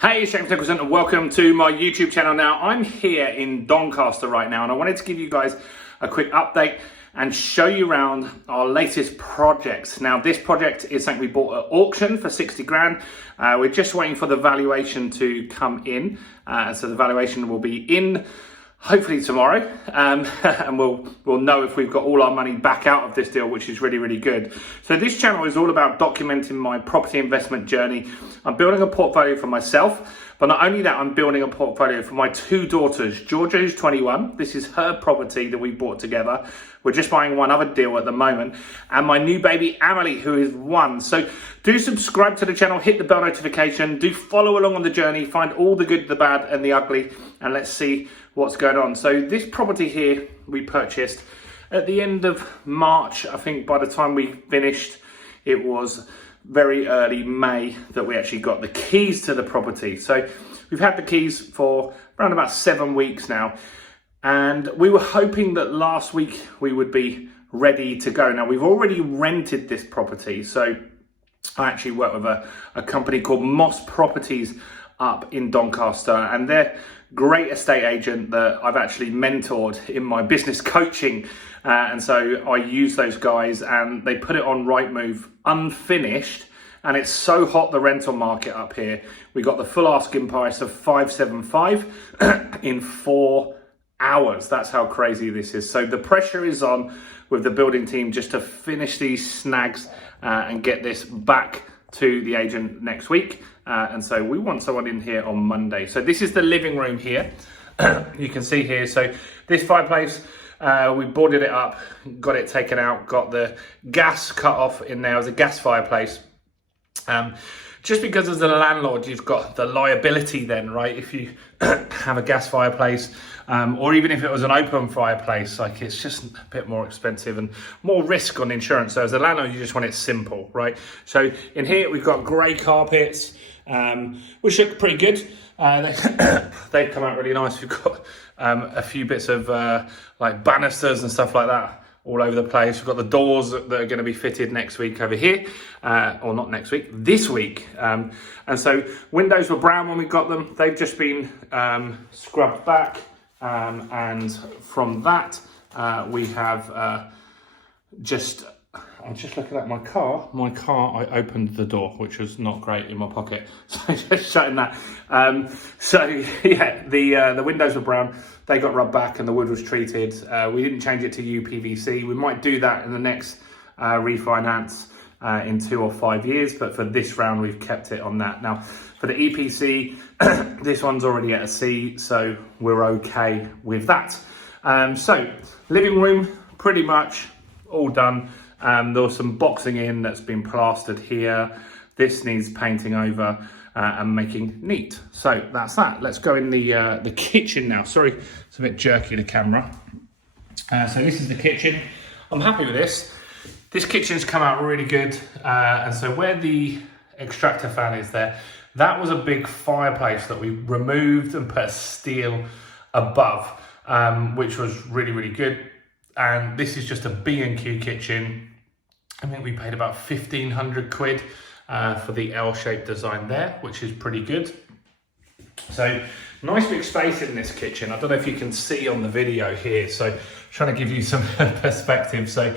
Hey, it's James Nicholson and welcome to my YouTube channel. Now, I'm here in Doncaster right now and I wanted to give you guys a quick update and show you around our latest projects. Now, this project is something we bought at auction for 60 grand. We're just waiting for the valuation to come in. So the valuation will be in hopefully tomorrow, and we'll know if we've got all our money back out of this deal, which is really good. So this channel is all about documenting my property investment journey. I'm building a portfolio for myself, but not only that, I'm building a portfolio for my two daughters. Georgia, who's 21, this is her property that we bought together. We're just buying one other deal at the moment. And my new baby, Amelie, who is 1. So do subscribe to the channel, hit the bell notification, do follow along on the journey, find all the good, the bad and the ugly, and let's see what's going on. So this property here, we purchased at the end of March. I think by the time we finished, it was very early May that we actually got the keys to the property. So we've had the keys for around about 7 weeks now. And we were hoping that last week we would be ready to go. Now, we've already rented this property. So I actually work with a company called Moss Properties up in Doncaster, and they're great estate agent that I've actually mentored in my business coaching. And so I use those guys and they put it on Rightmove unfinished. And it's so hot, the rental market up here. We got the full asking price of 575 in 4 hours. That's how crazy this is. So the pressure is on with the building team just to finish these snags and get this back to the agent next week. And so we want someone in here on Monday. So this is the living room here. You can see here. So this fireplace, we boarded it up, got it taken out, got the gas cut off in there. It was a gas fireplace. Just because as a landlord, you've got the liability then, right? If you have a gas fireplace, or even if it was an open fireplace, like it's just a bit more expensive and more risk on insurance. So as a landlord, you just want it simple, right? So in here, we've got grey carpets, which look pretty good. They've come out really nice. We've got a few bits of like banisters and stuff like that all over the place. We've got the doors that are going to be fitted next week over here, or not next week, this week. And so windows were brown when we got them. They've just been scrubbed back. And from that, we have I'm just looking at my car. I opened the door, which was not great in my pocket. So just shutting that. So yeah, the windows were brown. They got rubbed back and the wood was treated. We didn't change it to UPVC. We might do that in the next refinance in 2 or 5 years. But for this round, we've kept it on that. Now, for the EPC, this one's already at a C, so we're okay with that. So living room, pretty much all done. There was some boxing in that's been plastered here. This needs painting over and making neat. So that's that. Let's go in the kitchen now. Sorry, it's a bit jerky, the camera. So this is the kitchen. I'm happy with this. This kitchen's come out really good. And so where the extractor fan is there, that was a big fireplace that we removed and put a steel above, which was really good. And this is just a B&Q kitchen. I think we paid about 1,500 quid for the L-shaped design there, which is pretty good. So nice big space in this kitchen. I don't know if you can see on the video here. So trying to give you some perspective. So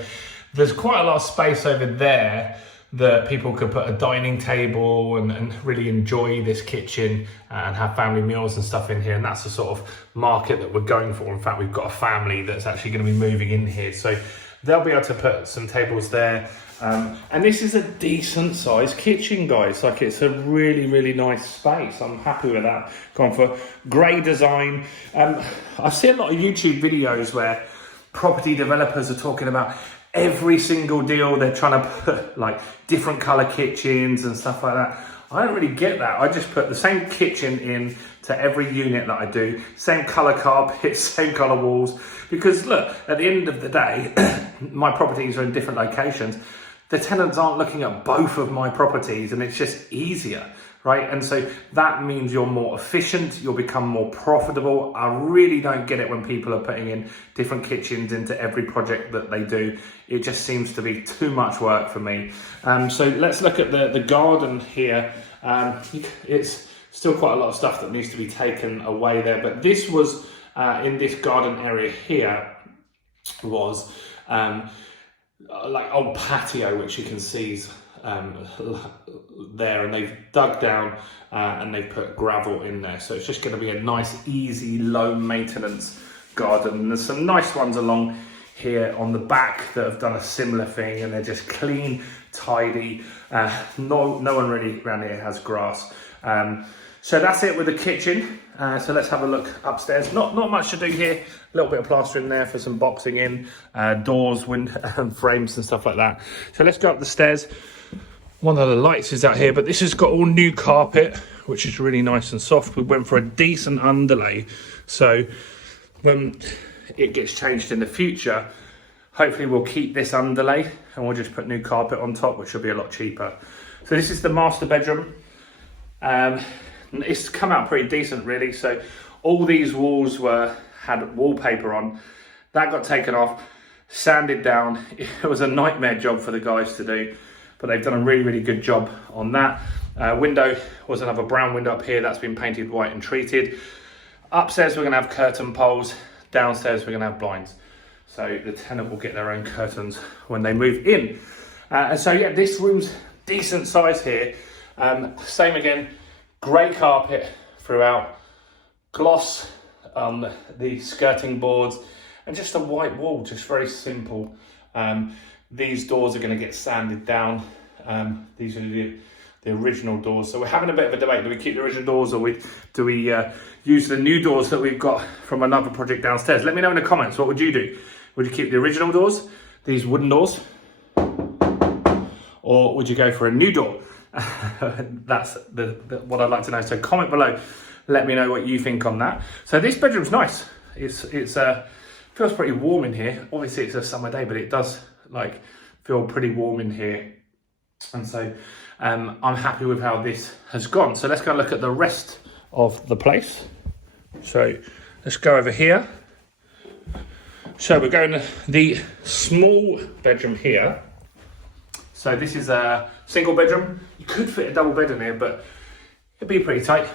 there's quite a lot of space over there that people could put a dining table and really enjoy this kitchen and have family meals and stuff in here. And that's the sort of market that we're going for. In fact, we've got a family that's actually going to be moving in here. So they'll be able to put some tables there. And this is a decent sized kitchen, guys. Like it's a really nice space. I'm happy with that. Gone for grey design. I see a lot of YouTube videos where property developers are talking about every single deal they're trying to put like different colour kitchens and stuff like that. I don't really get that. I just put the same kitchen in to every unit that I do, same colour carpets, same colour walls, because look, at the end of the day, my properties are in different locations. The tenants aren't looking at both of my properties and it's just easier, right? And so that means you're more efficient, you'll become more profitable. I really don't get it when people are putting in different kitchens into every project that they do. It just seems to be too much work for me. So let's look at the garden here. It's Still quite a lot of stuff that needs to be taken away there, but this was in this garden area here was like old patio, which you can see is there, and they've dug down and they've put gravel in there, so it's just going to be a nice, easy, low maintenance garden. And there's some nice ones along here on the back that have done a similar thing, and they're just clean, tidy. No one really around here has grass. So that's it with the kitchen. So let's have a look upstairs. Not much to do here. A little bit of plastering there for some boxing in, doors, and frames and stuff like that. So let's go up the stairs. One of the lights is out here, but this has got all new carpet, which is really nice and soft. We went for a decent underlay, so when it gets changed in the future, hopefully we'll keep this underlay and we'll just put new carpet on top, which will be a lot cheaper. So this is the master bedroom. It's come out pretty decent, really. So all these walls had wallpaper on. That got taken off, sanded down. It was a nightmare job for the guys to do, but they've done a really, really good job on that. Window was another brown window up here. That's been painted white and treated. Upstairs, we're going to have curtain poles. Downstairs, we're going to have blinds. So the tenant will get their own curtains when they move in. And so, yeah, this room's decent size here. Same again, grey carpet throughout, gloss on the skirting boards, and just a white wall, just very simple. These doors are going to get sanded down. These are the original doors. So we're having a bit of a debate. Do we keep the original doors, or do we use the new doors that we've got from another project downstairs? Let me know in the comments. What would you do? Would you keep the original doors, these wooden doors, or would you go for a new door? That's what I'd like to know. So comment below. Let me know what you think on that. So this bedroom's nice. It's feels pretty warm in here. Obviously it's a summer day, but it does feel pretty warm in here. And so I'm happy with how this has gone. So let's go look at the rest of the place. So let's go over here. So we're going to the small bedroom here. So this is a single bedroom. You could fit a double bed in here, but it'd be pretty tight.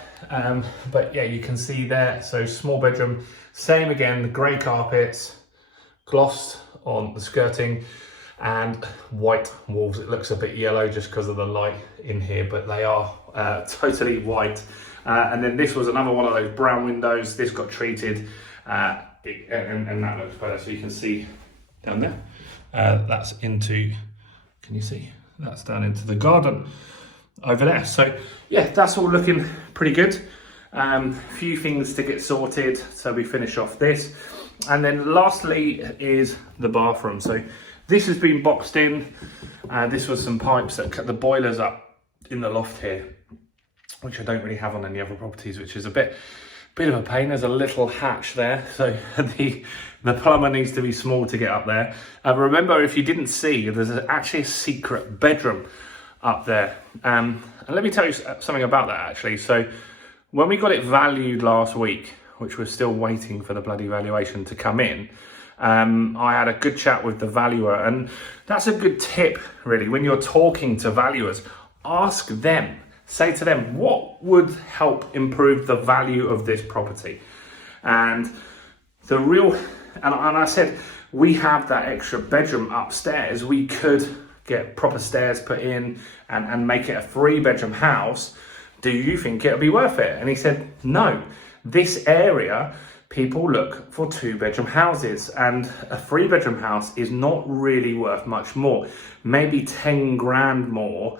But yeah, you can see there. So small bedroom, same again, grey carpets, glossed on the skirting, and white walls. It looks a bit yellow just because of the light in here, but they are totally white. And then this was another one of those brown windows. This got treated, and that looks better. So you can see down there, that's into, can you see? That's down into the garden over there. So yeah, that's all looking pretty good. Few things to get sorted, so we finish off this. And then lastly is the bathroom. So this has been boxed in. This was some pipes that cut the boilers up in the loft here, which I don't really have on any other properties, which is a bit of a pain. There's a little hatch there, so the plumber needs to be small to get up there. Remember, if you didn't see, there's actually a secret bedroom up there. And let me tell you something about that, actually. So when we got it valued last week, which we're still waiting for the bloody valuation to come in, I had a good chat with the valuer, and that's a good tip, really. When you're talking to valuers, ask them. Say to them, what would help improve the value of this property? And I said, we have that extra bedroom upstairs. We could get proper stairs put in and make it a 3-bedroom house. Do you think it'll be worth it? And he said, no. This area, people look for 2-bedroom houses, and a 3-bedroom house is not really worth much more. Maybe 10 grand more,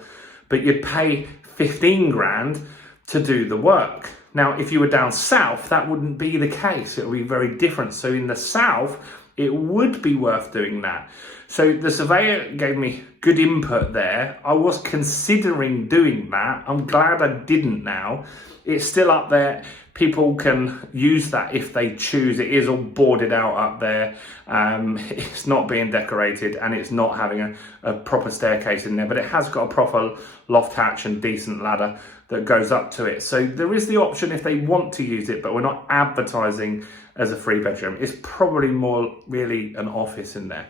but you'd pay 15 grand to do the work. Now, if you were down south, that wouldn't be the case. It would be very different. So in the south, it would be worth doing that. So the surveyor gave me good input there. I was considering doing that. I'm glad I didn't now. It's still up there. People can use that if they choose. It is all boarded out up there. It's not being decorated, and it's not having a proper staircase in there, but it has got a proper loft hatch and decent ladder that goes up to it. So there is the option if they want to use it, but we're not advertising as a 3-bedroom. It's probably more really an office in there,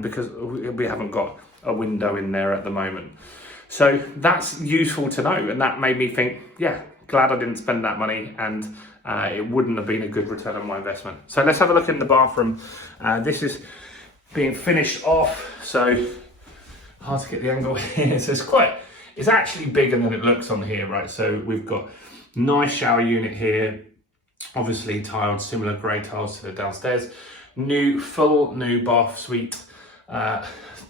because we haven't got a window in there at the moment. So that's useful to know, and that made me think, yeah, glad I didn't spend that money, and it wouldn't have been a good return on my investment. So let's have a look in the bathroom. This is being finished off, so hard to get the angle here. So it's actually bigger than it looks on here, right? So we've got nice shower unit here, obviously tiled, similar grey tiles to the downstairs. Full new bath suite,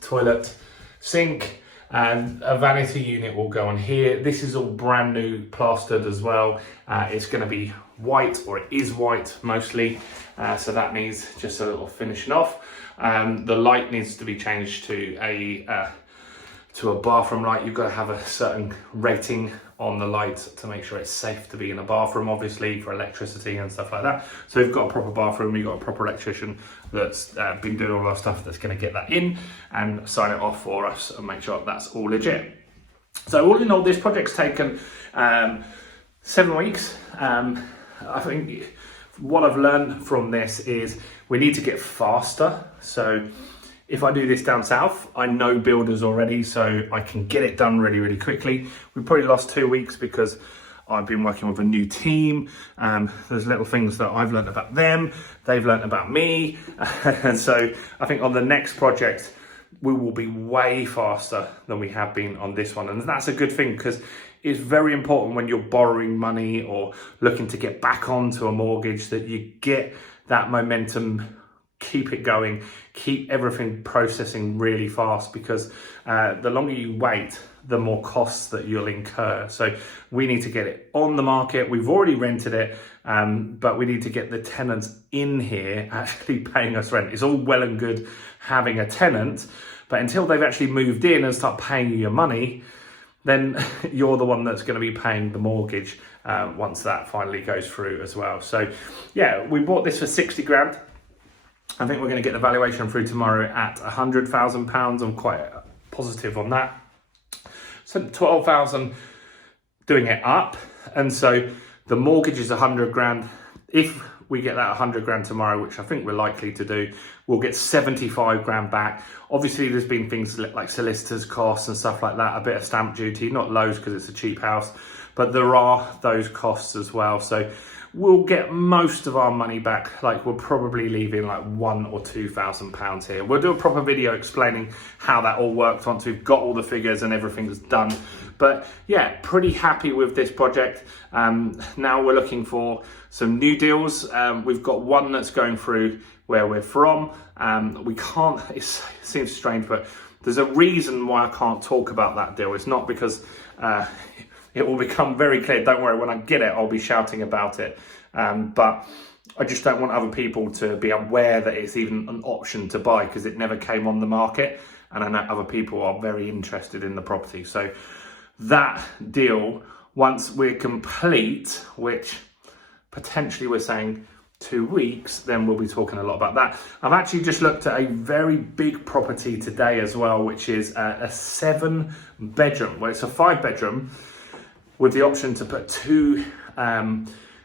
toilet, sink, and a vanity unit will go on here. This is all brand new, plastered as well. It's going to be white, or it is white mostly, so that needs just a little finishing off. The light needs to be changed to a bathroom light. You've got to have a certain rating on the light to make sure it's safe to be in a bathroom, obviously, for electricity and stuff like that. So we've got a proper bathroom, we've got a proper electrician that's been doing all our stuff, that's going to get that in and sign it off for us and make sure that's all legit. So all in all, this project's taken 7 weeks. I think what I've learned from this is we need to get faster. So if I do this down south, I know builders already, so I can get it done really, really quickly. We probably lost 2 weeks because I've been working with a new team. There's little things that I've learned about them, they've learned about me. And so I think on the next project, we will be way faster than we have been on this one. And that's a good thing, because it's very important when you're borrowing money or looking to get back onto a mortgage that you get that momentum, keep it going, keep everything processing really fast, because the longer you wait, the more costs that you'll incur. So we need to get it on the market. We've already rented it, but we need to get the tenants in here actually paying us rent. It's all well and good having a tenant, but until they've actually moved in and start paying you your money, then you're the one that's going to be paying the mortgage once that finally goes through as well. So yeah, we bought this for 60 grand. I think we're going to get the valuation through tomorrow at £100,000. I'm quite positive on that. So 12,000 doing it up. And so the mortgage is 100 grand. If we get that 100 grand tomorrow, which I think we're likely to do, we'll get 75 grand back. Obviously, there's been things like solicitors' costs and stuff like that, a bit of stamp duty, not loads because it's a cheap house, but there are those costs as well. So we'll get most of our money back. Like, we're probably leaving like £1,000 or £2,000 here. We'll do a proper video explaining how that all works once we've got all the figures and everything's done. But yeah, pretty happy with this project. Now we're looking for some new deals. We've got one that's going through where we're from. We can't, it seems strange, but there's a reason why I can't talk about that deal. It's not because it will become very clear. Don't worry, when I get it, I'll be shouting about it. But I just don't want other people to be aware that it's even an option to buy, because it never came on the market. And I know other people are very interested in the property. So that deal, once we're complete, which potentially we're saying 2 weeks, then we'll be talking a lot about that. I've actually just looked at a very big property today as well, which is a 7-bedroom. Well, it's a 5-bedroom with the option to put 2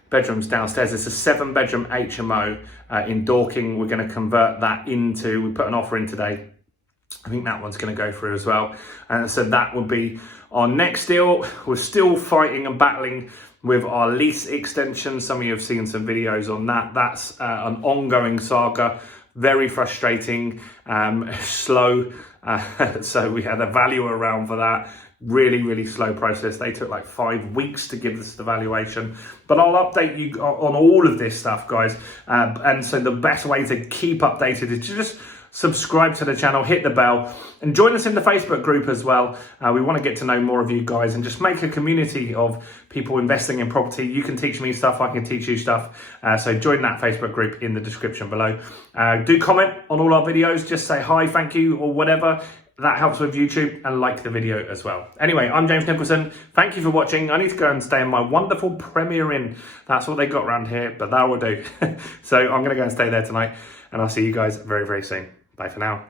bedrooms downstairs. It's a 7-bedroom HMO in Dorking. We're going to convert that into, we put an offer in today. I think that one's going to go through as well. And so that would be our next deal. We're still fighting and battling with our lease extension. Some of you have seen some videos on that. That's an ongoing saga, very frustrating, slow. So we had a valuer around for that. Really, really slow process. They took like 5 weeks to give us the valuation. But I'll update you on all of this stuff, guys. And so the best way to keep updated is to just subscribe to the channel, hit the bell, and join us in the Facebook group as well. We want to get to know more of you guys and just make a community of people investing in property. You can teach me stuff, I can teach you stuff. So join that Facebook group in the description below. Do comment on all our videos, just say hi, thank you, or whatever. That helps with YouTube, and like the video as well. Anyway, I'm James Nicholson. Thank you for watching. I need to go and stay in my wonderful Premier Inn. That's what they got around here, but that will do. So I'm going to go and stay there tonight, and I'll see you guys very, very soon. Bye for now.